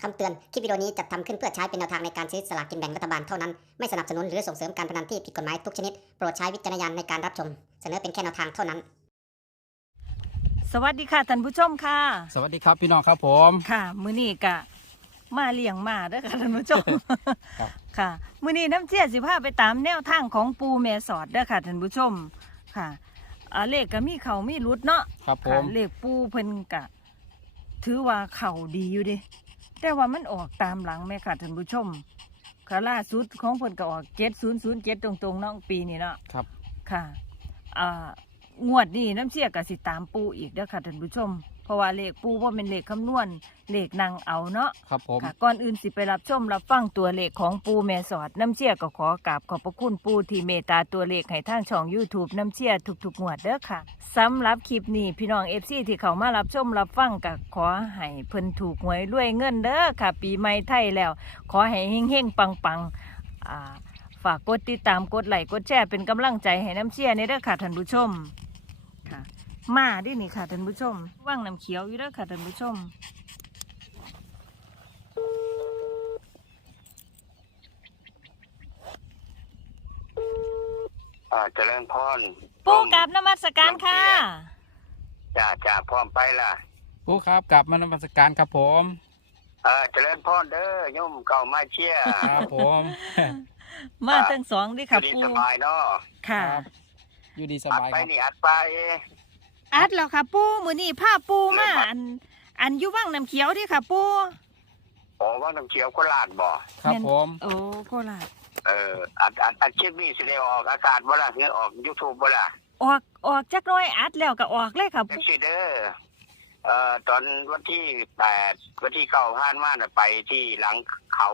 คำเตือน คลิปวิดีโอนี้จัดทำขึ้นเพื่อใช้เป็นแนวทางในการซื้อสลากกินแบ่งรัฐบาลเท่านั้น ไม่สนับสนุนหรือส่งเสริมการพนันที่ผิดกฎหมายทุกชนิด โปรดใช้วิจารณญาณในการรับชม เสนอเป็นแค่แนวทางเท่านั้น สวัสดีค่ะท่านผู้ชมค่ะ สวัสดีครับพี่น้องครับผม ค่ะมื้อนี้กะมาเลี้ยงหมาเด้อค่ะท่านผู้ชม ครับ ค่ะ มื้อนี้น้ำเชี่ยสิพาไปตามแนวทางของปูแม่สอดเด้อค่ะท่านผู้ชม ค่ะอ่าเลขก็มีเขามีรุดเนาะครับผค่ะม เลขปูเพิ่นกะ ถือว่าเขาดีอยู่เดิ แต่ว่ามันออกตามหลังแม่ค่ะท่านผู้ชมค่ะล่าสุดของเพิ่นก็ออก7007ตรงๆเนาะปีนี้เนาะครับ ค่ะอ่างวดนี้น้ำเชี่ยกับสิตามปูอีกเด้อค่ะท่านผู้ชม เพราะว่าเลขปูว่าเป็นเลขคำนวณเลขนางเอาเนาะครับผม ค่ะก่อนอื่นสิไปรับชมรับฟังตัวเลขของปูแม่สอดน้ำเชี่ยก็ขอกราบขอบพระคุณปูที่เมตตาตัวเลขให้ทางช่อง YouTube น้ำเชี่ยทุกๆงวดเด้อค่ะสำหรับคลิปนี้พี่น้องเอฟซีที่เขามารับชมรับฟังก็ขอให้เพิ่นถูกหวยรวยเงินเด้อค่ะ ปีใหม่ไทยแล้ว ขอให้เฮงๆปังๆอ่าฝากกดติดตามกดไลค์กดแชร์เป็นกำลังใจให้น้ำเชียร์ในเด้อค่ะท่านผู้ชมค่ะ มาดินี่ค่ะท่านผู้ชมว่างน้ำเขียวอยู่เด้อค่ะท่านผู้ชมอ่าเจริญพรปูกับนมัสการค่ะจ้าจ้าพร้อมไปล่ะผู้ครับกลับมานมัสการครับผมเออเจริญพรเด้อโยมเก่ามาเชียร์ครับผม มาทั้งสองดิค่ะดีปูสบายเนาะค่ะครับอยู่ดีสอัดบายไปครับนี่อัดไป อัดแล้วค่ะ ปูมือนี่ผ้าปูมาอัน อันอยู่ว่างน้ำเขียวดิค่ะ ปูโอ้ว่าน้ำเขียวโคราชบ่ครับผม โอ้โคราชเอออัดอัดอัดคลิปนี้สิได้ออกอากาศบ่ล่ะเงือออก YouTube บ่ล่ะออกออกจักหน้อยอัดแล้วก็ออกเลยค่ะเอปูฟซีเด้อเอ่อตอนวันที่แปดวันที่เก้าผ่านมาน่ะไปที่หลังเขา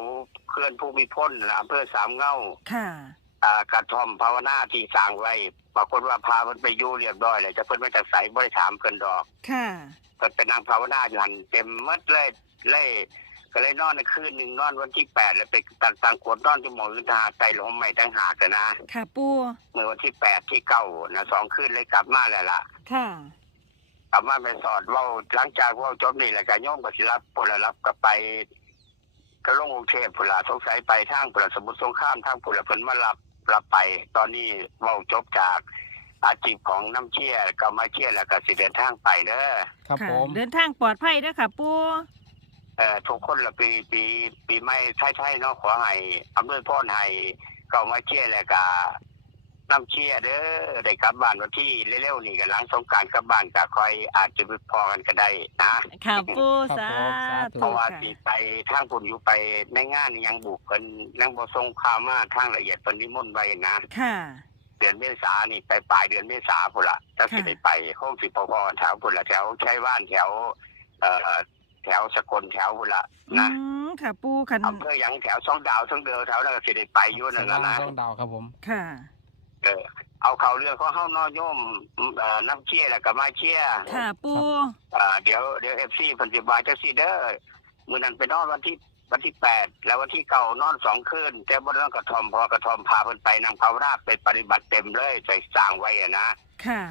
เคลื่อนผู้มีพ้นน่ะอำเภอสามเงาค่ะ อ่ากระท่อมภาวนาที่สร้างไว้ปรากฏว่าพาเพิ่นไปอยู่เรียบร้อยเลยจะเพิ่นมาจากไสบ่ได้ถามเพิ่นดอกค่ะเพิ่นเป็นนางภาวนาอยู่หันเต็มหมดเลยเลยก็เลยนอนในคืนหนึ่งนอนวันที่แปดแล้วไปตังตังกวดนอนที่หมอยุทธาใจลมใหม่ตั้งหากอะนะค่ะปูเมื่อวันที่แปดที่เก้านะสองคืนเลยกลับมาแล้วล่ะ ค่ะกลับมาไปสอดเว่าหลังจากเว่าจบนี่แหละก็โยมก็สิรับพลรับก็ไปก็ลงกรุงเทพพุนละสงสัยไปทางพุนละสมุทรสงครามทางพุนละเพิ่นมารับ รับไป ตอนนี้เว่าจบจากอาชีพของน้ำเชี่ยก็มาเชี่ยแล้วก็สิเดินทางไปเด้อครับค่ะผม เดินทางปลอดภัยเด้อค่ะ ปูเอ่อทุกคนละปีปีปีใหม่ไทยๆเนาะขอให้อำนวยพรให้เก่ามาเชี่ยแล้วก็ น้ำเชี่ยเด้อได้กลับบ้านวันที่เร็วๆนี่ก็หลังสงกรารกลับบ้านก็คอยอาจจะไปพอกันก็ได้นะค่ะปูครับสาผมสาธุเพราะว่าค่ะปีไปทางผมอยู่ไปในงานนี่ยังบุกเพิ่นยังบ่ส่งข่าวมาทางละเอียดเพิ่นนิมนต์ไว้นะค่ะเดือนเมษานี่ไปปลายเดือนเมษาพุ่นละถ้าสิค่ะได้ไปคงสิพอๆแถวพุ่นละแถวชัยว่านแถว เอ่อแถวสกลแถวพุ่นละอืนะมค่ะปูคันอำเภอหยังแถวสองดาวสองเดือแถวนั้นก็สิได้ไปอยู่นั่นสล่ะองนะต้องดาวครับผมค่ะ เออเอาเขาเรือของเฮาน้อยโยมเอ่อน้ำเชี่ยแล้วก็มาเชี่ยค่ะปูอ่าเดี๋ยวเดี๋ยว FC เพิ่นสิบายจังซี่เด้อมื้อนั้นไปนอนวันที่วันที่แปดแล้ววันที่เก้านอนสองคืนแต่บ่ได้นอนกระท่อมเพอกระท่อมพาเพิ่นไปนำภาวนาไปปฏิบัติเต็มเลยใส่สร้างไว้อะนะค่ะ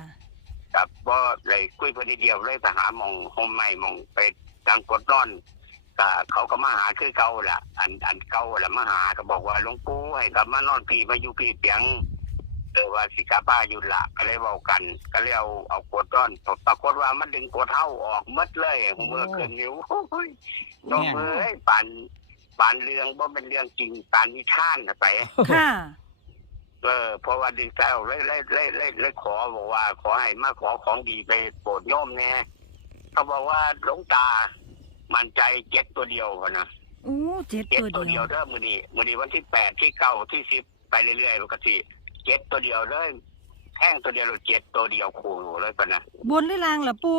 ครับบ่เลยคุยเพิ่นนิดเดียวเลยไปหาหมองโฮมใหม่หมองไปตังกดนอนก็เขาก็มาหาคือเก่าล่ะ อันอันเก่าล่ะมาหาก็บอกว่าหลวงปู่ให้กลับมานอนพี่มาอยู่พี่เปียง เออว่าสิกลับบ้านอยู่ละก็เลยเว้ากัน ก็เลยเอาเอากดนอนปรากฏว่ามันดึงกดเท้าออกหมดเลยเมื่อคืนนิ้วโอ้ยน้องเอ้ยปานปานเรื่องบ่เป็นเรื่องจริงปานนิทานน่ะไป ค่ะ เออเพราะว่าดึงแต้วเลยเลยเลยเลยเลยขอบอกว่า ขอให้มาขอของดีไปโปรดโยมแน่เขาบอกว่าหลวงตา มั่นใจเจ็ดตัวเดียวพอนะอู้เจ็ดเจ็ดตัวตัวเดีเดียยววเด้อมือนี้มือนี้วันที่แปดที่เก้าที่สิบไปเรื่อยๆปกติ เจ็ดตัวเดียวเลยแท่งตัวเดียวหรือเจ็ดตัวเดียวคู่เลยปะนะบนหรือล่างล่ะปู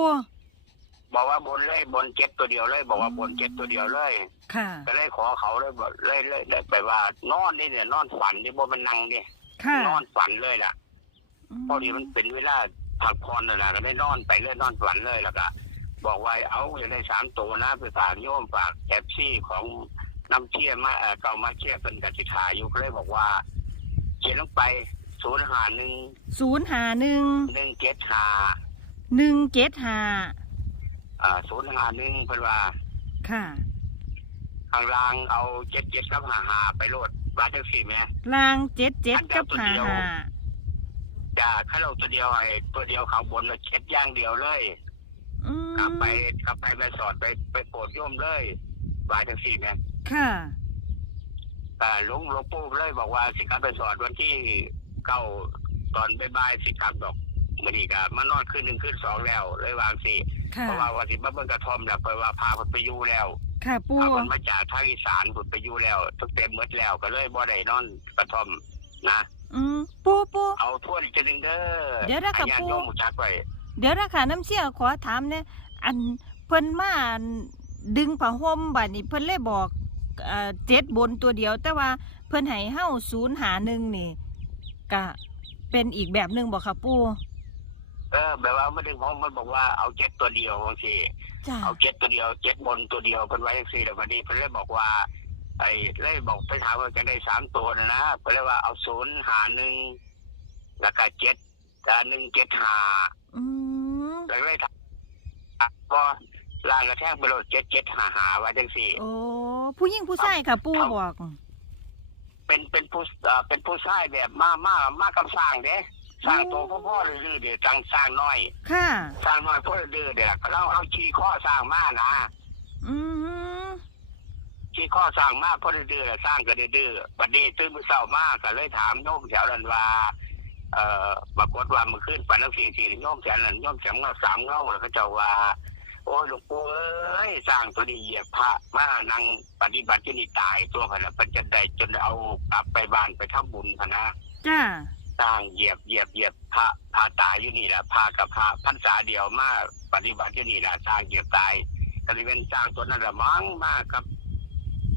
บอกว่าบนเลยบนเจ็ดตัวเดียวเลย บอกว่าบนเจ็ดตัวเดียวเลยค่ะก็เลยขอเขาเลยบอกเลยเลยเลยไปว่านอนนี่เนี่ยนอนฝันนี่บ่มันนั่งนี่ค่ะนอนฝันเลยล่ะพอดีมันเป็นเวลาพักผ่อนนะนะก็ได้นอนไปเรื่อยนอนฝันเลยแล้วก็บอกไว้เอาอย่าได้สามตัวนะไปฝากโยมฝากแอบซี่ของน้ำเชี่ยมาเอ่อเก่ามาเชี่ยเป็นกติกาอยู่ก็เลยบอกว่าเขียนลงไป ศูนย์หาหนึ่งศูนย์หาหนึ่งหนึ่งเจ็ดหาหนึ่งเจ็ดหาอ่าศูนย์หาหนึ่งเป็นว่าค่ะ ข้างล่างเอาเจ็ดเจ็ดกับหาหาไปโหลดบาจังสี่แม่ลางเจ็ดเจ็ดกับหาหาจ้าถ้าเราตัวเดียวไอ้ตัวเดียวข้างบนเราเจ็ดอย่างเดียวเลยอืมกลับไปกลับไปไปสอดไปไปโปรดโยมเลยบาจังสี่แม่ค่ะ แต่หลวงหลวงปู่เลยบอกว่าสิกลับไปสอดวันที่ เก้าตอนบ่ายๆสิกลับดอกมันอีกอะมานอนคืนหนึ่งคืนสองแล้ว เลยวางสิค่ะเพราะว่าวันสิมาเบิ่งกระทอมแล้วเพราะว่าพาคนไปอยู่แล้วค่ะปูพาคนมาจากทางอีสานคนไปอยู่แล้วทุกเต็มหมดแล้วก็เลยบ่ได้นอนกระทอมนะ อืมปูปู เอาทั่วอีกจะนึงเด้อเดี๋ยวนะกับให้ญาติปู่โยมรู้จักไว้เดี๋ยวนะคะน้ำเชี่ยขอถามเนี่ยอันเพิ่นมาอันดึงผ้าห่มบัดนี้เพิ่นเลยบอกเอ่อเจ็ดบนตัวเดียว แต่ว่าเพิ่นให้เฮาศูนย์หาหนึ่งนี่ ก็เป็นอีกแบบหนึ่งบอกค่ะปูเออแบบว่ามันดึงของมันบอกว่าเอาเจ็ดตัวเดียวบางทีจ้าเอาเจ็ดตัวเดียวเจ็ดบนตัวเดียวเพิ่นไว้จังซี่แล้ววันนี้เพิ่นเลยบอกว่า ไอ้เลยบอกไปถามว่าจะได้สามตัวนะนะเพิ่นเลยว่าเอาศูนย์หาหนึ่งแล้วก็เจ็ดอ่าหนึ่งเจ็ดหาอืมแล้วเลยถามก็ล่างกระแทกไปโหลดเจ็ดเจ็ดหาหาไว้จังสี่ โอ้ผู้หญิงผู้ชายค่ะปูบอก เป็นเป็นผู้เอ่อเป็นผู้ชายแบบมามามากับสร้างเด้สร้างตัวพ่อพ่อๆดื้อๆเดี๋ยวจังสร้างน้อย ค่ะ สร้างน้อยพ่อดื้อๆเดี๋ยวเราเอาชี้ข้อสร้างมานะอืมชี้ข้อสร้างมาพ่อดื้อๆแล้วสร้างก็ดื้อๆบัดนี้ตื่นมื้อเช้ามากก็เลยถามโยมแถวนั้นว่าเอ่อปรากฏว่าเมื่อคืนฝันทั้งสี่สี่โยมแถวนั้นโยมแถวเงาสามเงาแล้วก็เจ้าว่า โอ้ยหลวงปู่เอ้ยสร้างตัวนี้เหยียบพระมานั่งปฏิบัติที่นี่ตายตัวพะนะเป็นจะได้จนเอากลับไปบ้านไปทำบุญพะนะจ้าสร้างเหยียบเหยียบเหยียบพระพระตายอยู่นี่แหละพระกับพระพรรษาเดียวมาปฏิบัติที่นี่แหละสร้างเหยียบตายก็เลยเป็นสร้างตัวนั้นละมั้งมากกับ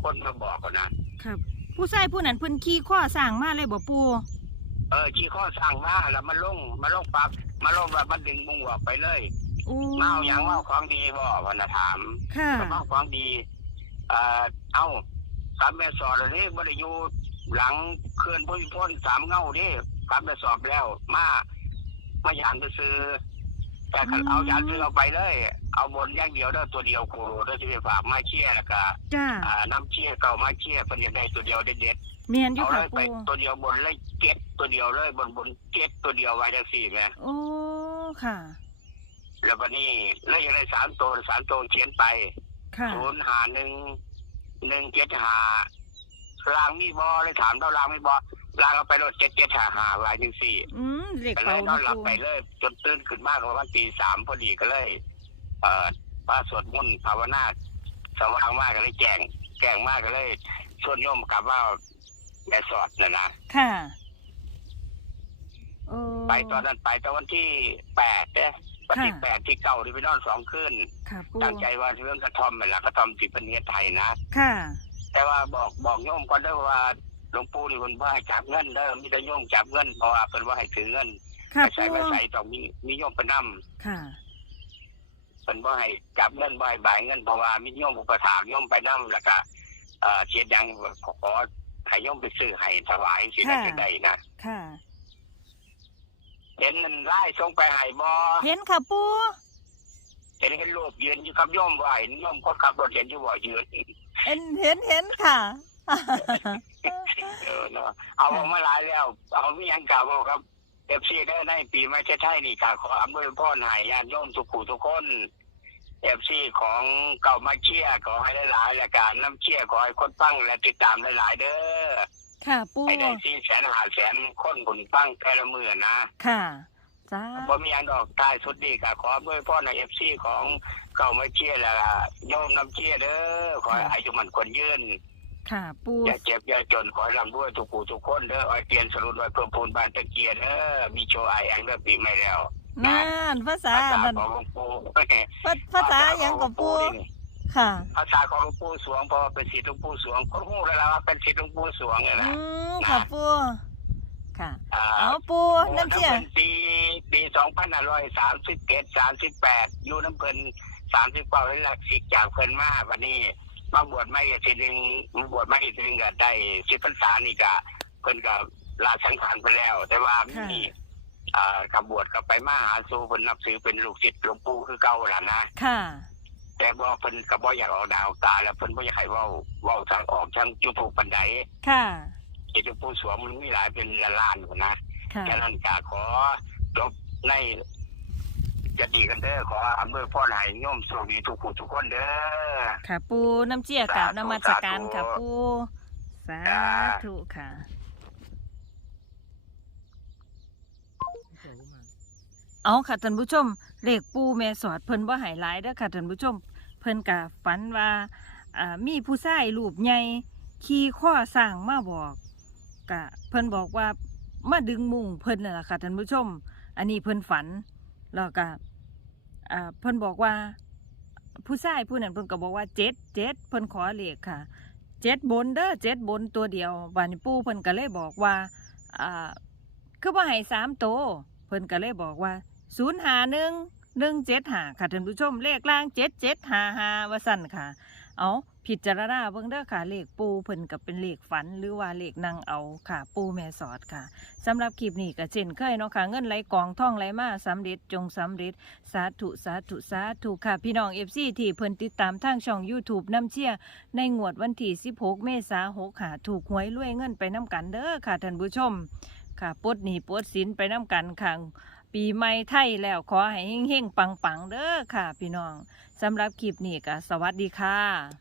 คนมาบอกกันนะครับ ผู้ชายผู้นั้นเพิ่นขี่ข้อสร้างมาเลยบ่ปูเออชี้ข้อสร้างมาแล้วมันลงมันลงปั๊บมันลงแบบมันดึงมุงออกไปเลยโอ้มาเอาอย่างว่าของดีบ่พนนะถามค่ะ ก็มาของดีเอ่อเอ้าสามแม่สอดเลยบ่ได้อยู่หลังเขื่อนพุทธพ้นสามเงาดิสามแม่สอบแล้ว มามาหยานไปซื้อแต่คันเอายานซื้อเอาไปเลย เอาบนอย่างเดียวเด้อตัวเดียวโคโรเด้อที่ไปฝากมาเชี่ยแล้วก็จ้าอ่าน้ำเชี่ยเก่ามาเชี่ยเพิ่นอยากได้ตัวเดียวเด็ดเมียนๆอยู่เอาเลค่ะยไปปูตัวเดียวบนเลยเก็ตตัวเดียวเลยบนบนเก็ตตัวเดียวไว้จังสี่แม่โอ้ค่ะ แล้ววันนี้เลยยังได้สามตัวสามตัวเขียนไปค่ะศูนย์หาหนึ่งหนึ่งเจ็ดหาลางมีบอเลยถามเราลางมีบอลางเอาไปรถเจ็ดเจ็ดหาหาไว้หนึ่งสี่อืมเด็กก็เลเป่ายนนะอนหลับปู ไปเลย จนตื่นขึ้นมากประมาณตีสามพอดีก็เลย เอ่อพระสวดมนต์ภาวนาสว่างมากก็เลยแจงแจงมากก็เลยชวนโยมกลับว่าแม่สอดน่ะนะ ค่ะโอ้ไปตอนนั้นไปตอนวันที่แปดเนี่ย วันที่ค่ะแปดที่เก้าที่ไปนอนสองคืนค่ะปูตั้งใจว่าเรื่องกระท่อมนี่นแหละกระท่อมที่เป็นเนียไทยนะ ค่ะ แต่ว่าบอกบอกโยมก่อนเด้อว่าหลวงปู่นี่เพิ่นว่าให้จับเงินเด้อมีแต่โยมจับเงินเพราะว่าเพิ่นว่าให้ถือเงินค่ะไปใส่ปูไปใส่ต้องมีมีโยมไปนำค่ะเพิ่นว่าให้จับเงินบ่ให้บ่ายเงินเพราะว่ามีโยมอุปถากโยมไปนํแล้วก็เอ่อเสียดังขอให้โยมไปซื้อให้ถวายสิได้ค่ะ จะได้นะ ค่ะ เห็นมันไล่ส่งไปให้บ่เห็นค่ะปูเห็นเห็นรูปยืนอยู่กับโยมบ่ให้โยมคนขับรถเห็นอยู่บ่ยืนเห็นเห็นเห็นค่ะเออเนาะเอาออกมาหลายแล้ว เอามีหยังกล่าวบอกครับเอฟซีได้ในปีไม่ใช่ไทยนี่กขออำนวยพรให้ญาติโยมทุกผู้ทุกคนเอฟซีของเก่ามาเชียร์ขอให้หลายๆและการน้ำเชียร์ขอให้คนฟังและติดตามหลายๆเด้อ ค่ะปูให้ได้สี่แสนหาแสนคนผลฟังแต่ละมือนะค่ะจ้าบ่มีอันดอกตายสุดดีก็ขออำนวยพรในเอฟซีของเก่ามาเชียร์และโยมน้ำเชียร์เด้อขอให้อายุมันคนยืนค่ะปูอย่าเจ็บอย่าจนขอให้ร่ำรวยทุกผู้ทุกคนเด้ออ้อยเตียนสรุปไว้เพิ่มพูนบานตะเกียรเด้อมีโชว์ไอแองเด้อปีใหม่แล้วนั่นภาษาภาษานั่นของหลวงปู่ภาภาษาหยังกับปู ค่ะภาษาของหลวงปู่สวงเพราะว่าเป็นศิษย์หลวงปู่สวงคนฮู้แล้วล่ะว่าเป็นศิษย์หลวงปู่สวงนี่แหอืละมค่ะปูค่ะ อ่าเอาปูน้ำเชี่ยโอ้ปีปี2537 38อยู่น้ำเพิ่น30กว่าเลยหลักสิจากเพิ่นมาวันนี้มาบวชไม่อีกทีหนึงมาบวชไม่อีกทีหนึงก็ได้10พรรษานี่ก็เพิ่นก็ลาสังขารไปแล้ว แต่ว่ามีค่ะอ่ากบวชก็ไปมาหาสู่เพิ่นนับถือเป็นลูกศิษย์หลวงปู่คือเก่าล่ะนะ ค่ะ แแต่ว่าเพิ่นก็บ่อยากออกดาวตาแล้วเพิ่นบ่อยากให้เว้าเว้าทางออกทางจุดผูกปันไดค่ะเจจุดผูสวมมันมีหลายเป็นล้านๆพุ่นนะค่ะแค่นั้นก็ขอจบในจะดีกันเด้อขออำนวยพรให้โยมโชคดีทุกผู้ทุกคนเด้อ ค่ะปูน้ำเจียกราบนมัสการค่ะสาธุปูสาธุค่ะ เอาค่ะท่านผู้ชมเลขปูแม่สอดเพิ่นว่าหายหลายเด้อค่ะท่านผู้ชม เพิ่นกะฝันว่ามีผู้ชายรูปใหญ่ขี่ข้อสร้างมาบอกกะเพิ่นบอกว่ามาดึงมุงเพิ่นน่นล่ะค่ะท่านผู้ชม อันนี้เพิ่นฝันแล้วก็อ่าเพิ่นบอกว่าผู้ชายผู้นั้นเพิ่นก็บอกว่าเจ็ดเจ็ดเพิ่นขอเลขค่ะเจ็ดบนเด้อเจ็ดบนตัวเดียวบานปู่เพิ่นก็เลยบอกว่าอ่าคือว่าให้สามโตเพิ่นก็เลยบอกว่าศูนย์หาหนึ่ง หนึ่งเจ็ดหาค่ะท่านผู้ชมเลขล่างเจ็ดเจ็ดหาหาวสันค่ะ เอาพิดจารณาเบิ่งเด้อค่ะเลขปูเพิ่นก็เป็นเลขฝัน หรือว่าเลขนางเอาค่ะ ปูแม่สอดค่ะสำหรับคลิปนี้ก็เช่นเคยเนาะค่ะ เงินไหลกองท่องไหลมาสำเร็จจงสำเร็จ สาธุสาธุสาธุค่ะ พี่น้องเอฟซีที่เพิ่นติดตามทางช่อง YouTube น้ำเชี่ยในงวดวันที่16 เมษายนค่ะถูกหวยรวยเงินไปน้ำกันเด้อค่ะท่านผู้ชมค่ะปดหนีปดสินไปน้ำกันค่ะ ปีใหม่ไทยแล้วขอให้เฮงๆปังๆเด้อค่ะ พี่น้องสำหรับคลิปนี้ก็สวัสดีค่ะ